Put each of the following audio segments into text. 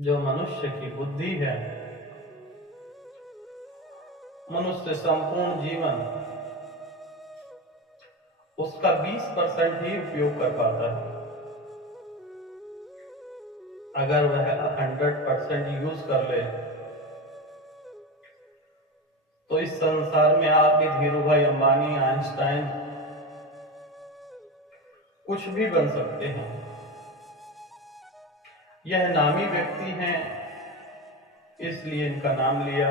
जो मनुष्य की बुद्धि है, मनुष्य संपूर्ण जीवन उसका 20% ही उपयोग कर पाता है। अगर वह 100% यूज कर ले तो इस संसार में आप भी धीरू भाई अंबानी, आइंस्टाइन कुछ भी बन सकते हैं। यह नामी व्यक्ति हैं, इसलिए इनका नाम लिया,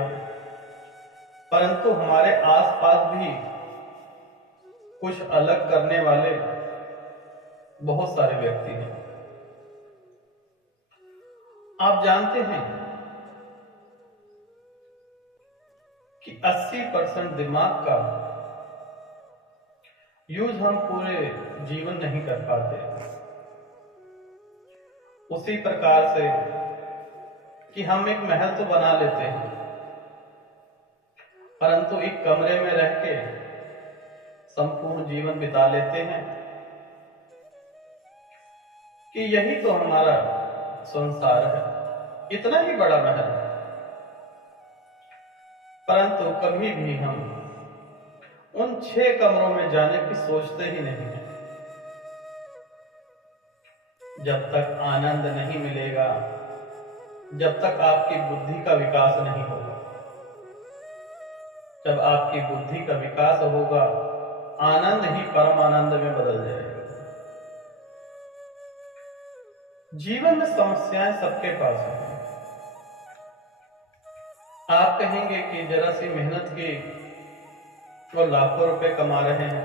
परंतु हमारे आसपास भी कुछ अलग करने वाले बहुत सारे व्यक्ति हैं। आप जानते हैं कि 80% दिमाग का यूज हम पूरे जीवन नहीं कर पाते। उसी प्रकार से कि हम एक महल तो बना लेते हैं, परंतु एक कमरे में रह के संपूर्ण जीवन बिता लेते हैं कि यही तो हमारा संसार है, इतना ही बड़ा महल है। परंतु कभी भी हम उन 6 कमरों में जाने की सोचते ही नहीं है। जब तक आनंद नहीं मिलेगा, जब तक आपकी बुद्धि का विकास नहीं होगा। जब आपकी बुद्धि का विकास होगा, आनंद ही परम आनंद में बदल जाएगा। जीवन में समस्याएं सबके पास हैं। आप कहेंगे कि जरा सी मेहनत की वो लाखों रुपए कमा रहे हैं,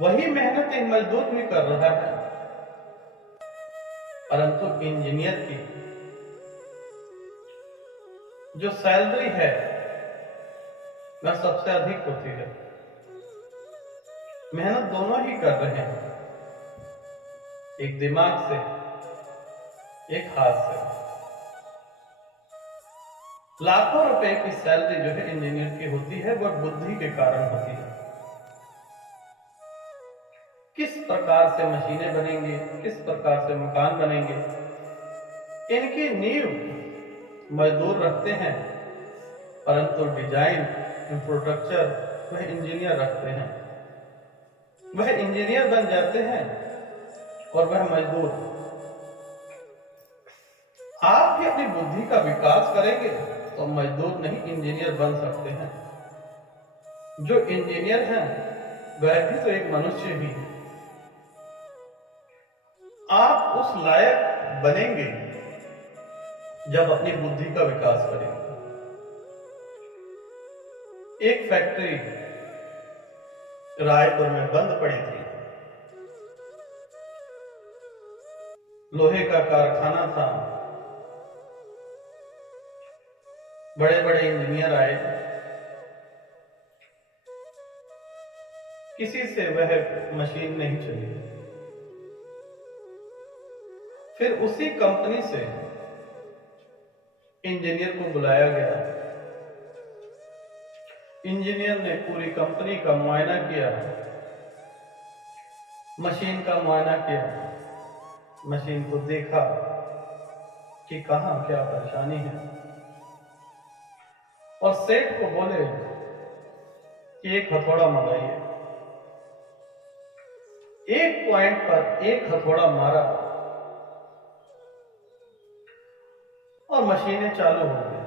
वही मेहनत एक मजदूर भी कर रहा है, परंतु इंजीनियर की जो सैलरी है वह सबसे अधिक होती है। मेहनत दोनों ही कर रहे हैं, एक दिमाग से, एक हाथ से। लाखों रुपए की सैलरी जो है इंजीनियर की होती है, वह बुद्धि के कारण होती है। किस प्रकार से मशीनें बनेंगी, किस प्रकार से मकान बनेंगे, इनकी नींव मजदूर रखते हैं, परंतु डिजाइन, इंफ्रास्ट्रक्चर वह इंजीनियर रखते हैं। वह इंजीनियर बन जाते हैं और वह मजदूर। आप भी अपनी बुद्धि का विकास करेंगे तो मजदूर नहीं, इंजीनियर बन सकते हैं। जो इंजीनियर हैं वह भी तो एक मनुष्य ही है। आप उस लायक बनेंगे जब अपनी बुद्धि का विकास करेंगे। एक फैक्ट्री रायपुर में बंद पड़ी थी, लोहे का कारखाना था। बड़े बड़े इंजीनियर आए, किसी से वह मशीन नहीं चली। फिर उसी कंपनी से इंजीनियर को बुलाया गया। इंजीनियर ने पूरी कंपनी का मुआयना किया, मशीन का मुआयना किया, मशीन को देखा कि कहां क्या परेशानी है, और सेठ को बोले कि एक हथौड़ा मंगाइए। एक पॉइंट पर एक हथौड़ा मारा और मशीनें चालू हो गई।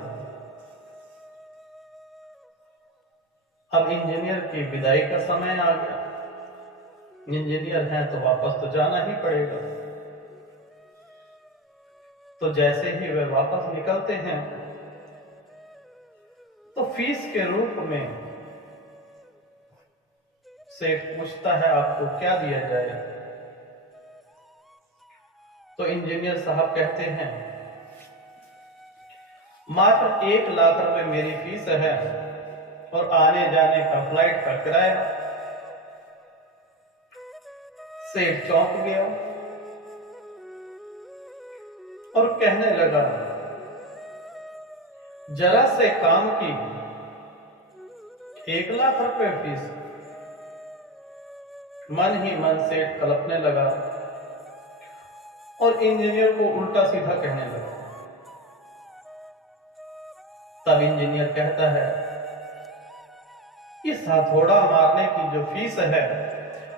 अब इंजीनियर की विदाई का समय आ गया। इंजीनियर हैं तो वापस तो जाना ही पड़ेगा। तो जैसे ही वे वापस निकलते हैं तो फीस के रूप में सेठ पूछता है आपको क्या दिया जाए। तो इंजीनियर साहब कहते हैं मात्र 1 लाख रुपए मेरी फीस है और आने जाने का फ्लाइट का किराया। सेठ चौंक गया और कहने लगा जरा से काम की 1 लाख रुपए फीस। मन ही मन सेठ कल्पने लगा और इंजीनियर को उल्टा सीधा कहने लगे। तब इंजीनियर कहता है, इस हथौड़ा मारने की जो फीस है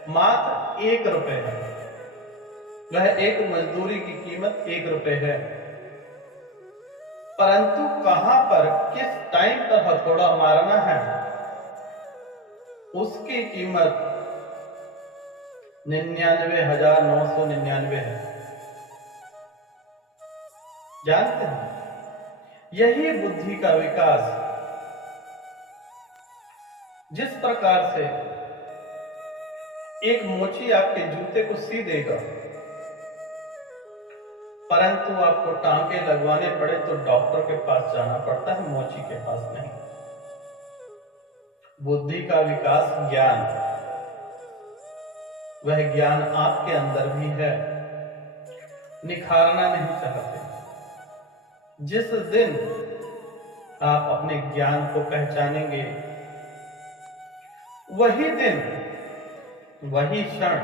मात्र 1 रुपए है। वह एक मजदूरी की कीमत 1 रुपए है, परंतु कहां पर किस टाइम पर हथौड़ा मारना है उसकी कीमत 99,999 है। जानते हैं, यही बुद्धि का विकास। जिस प्रकार से एक मोची आपके जूते को सी देगा, परंतु आपको टांके लगवाने पड़े तो डॉक्टर के पास जाना पड़ता है, मोची के पास नहीं। बुद्धि का विकास ज्ञान, वह ज्ञान आपके अंदर भी है, निखारना नहीं चाहते। जिस दिन आप अपने ज्ञान को पहचानेंगे, वही दिन, वही क्षण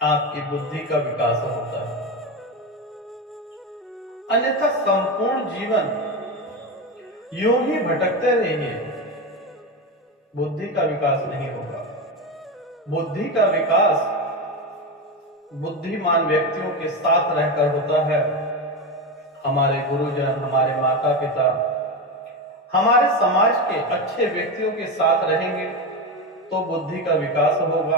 आपकी बुद्धि का विकास होता है। अन्यथा संपूर्ण जीवन यूं ही भटकते रहिए, बुद्धि का विकास नहीं होगा। बुद्धि का विकास बुद्धिमान व्यक्तियों के साथ रहकर होता है। हमारे गुरुजन, हमारे माता पिता, हमारे समाज के अच्छे व्यक्तियों के साथ रहेंगे तो बुद्धि का विकास होगा।